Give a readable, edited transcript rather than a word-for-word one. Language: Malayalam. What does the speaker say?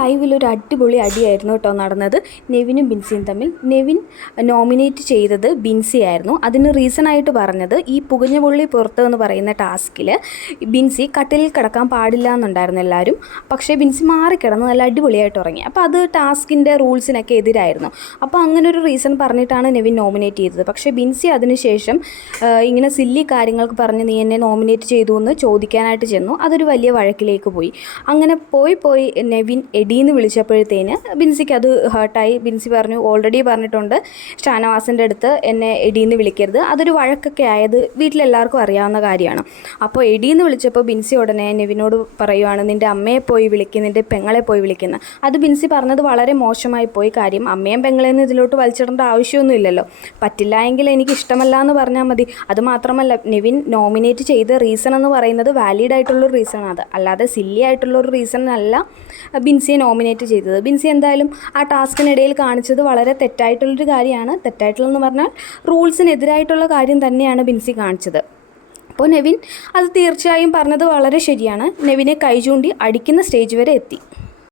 ലൈവിലൊരു അടിപൊളി അടിയായിരുന്നു കേട്ടോ നടന്നത്. നെവിനും ബിൻസിയും തമ്മിൽ. നെവിൻ നോമിനേറ്റ് ചെയ്തത് ബിൻസി ആയിരുന്നു. അതിന് റീസണായിട്ട് പറഞ്ഞത് ഈ പുകഞ്ഞ പുള്ളി പുറത്ത് എന്ന് പറയുന്ന ടാസ്കിൽ ബിൻസി കട്ടിലിൽ കിടക്കാൻ പാടില്ല എന്നുണ്ടായിരുന്നു എല്ലാവരും. പക്ഷേ ബിൻസി മാറിക്കിടന്ന് നല്ല അടിപൊളിയായിട്ട് ഉറങ്ങി. അപ്പോൾ അത് ടാസ്കിൻ്റെ റൂൾസിനൊക്കെ എതിരായിരുന്നു. അപ്പോൾ അങ്ങനെ ഒരു റീസൺ പറഞ്ഞിട്ടാണ് നെവിൻ നോമിനേറ്റ് ചെയ്തത്. പക്ഷേ ബിൻസി അതിനുശേഷം ഇങ്ങനെ സില്ലി കാര്യങ്ങൾക്ക് പറഞ്ഞ് നീ എന്നെ നോമിനേറ്റ് ചെയ്തു എന്ന് ചോദിക്കാനായിട്ട് ചെന്നു. അതൊരു വലിയ വഴക്കിലേക്ക് പോയി. അങ്ങനെ പോയി നെവിൻ എടീന്ന് വിളിച്ചപ്പോഴത്തേന് ബിൻസിക്ക് അത് ഹേർട്ടായി. ബിൻസി പറഞ്ഞു, ഓൾറെഡി പറഞ്ഞിട്ടുണ്ട് ഷാനവാസിൻ്റെ അടുത്ത് എന്നെ എടീന്ന് വിളിക്കരുത്. അതൊരു വഴക്കൊക്കെ ആയത് വീട്ടിലെല്ലാവർക്കും അറിയാവുന്ന കാര്യമാണ്. അപ്പോൾ എടീന്ന് വിളിച്ചപ്പോൾ ബിൻസി ഉടനെ നെവിനോട് പറയുവാണ്, നിൻ്റെ അമ്മയെ പോയി വിളിക്കുക, നിൻ്റെ പെങ്ങളെ പോയി വിളിക്കുന്ന. അത് ബിൻസി പറഞ്ഞത് വളരെ മോശമായി പോയി. കാര്യം അമ്മയും പെങ്ങളെന്ന് ഇതിലോട്ട് വലിച്ചിടേണ്ട ആവശ്യമൊന്നുമില്ലല്ലോ. പറ്റില്ല എങ്കിൽ എനിക്ക് ഇഷ്ടമല്ല എന്ന് പറഞ്ഞാൽ മതി. അത് മാത്രമല്ല, നെവിൻ നോമിനേറ്റ് ചെയ്ത റീസൺ എന്ന് പറയുന്നത് വാലിഡ് ആയിട്ടുള്ളൊരു റീസണാണ്. അത് അല്ലാതെ സില്ലി ആയിട്ടുള്ളൊരു റീസൺ അല്ല ബിൻസിയെ നോമിനേറ്റ് ചെയ്തത്. ബിൻസി എന്തായാലും ആ ടാസ്കിനിടയിൽ കാണിച്ചത് വളരെ തെറ്റായിട്ടുള്ളൊരു കാര്യമാണ്. തെറ്റായിട്ടുള്ളതെന്ന് പറഞ്ഞാൽ റൂൾസിനെതിരായിട്ടുള്ള കാര്യം തന്നെയാണ് ബിൻസി കാണിച്ചത്. അപ്പോൾ നെവിൻ അത് തീർച്ചയായും പറഞ്ഞത് വളരെ ശരിയാണ്. നെവിനെ കൈ ചൂണ്ടി അടിക്കുന്ന സ്റ്റേജ് വരെ എത്തി.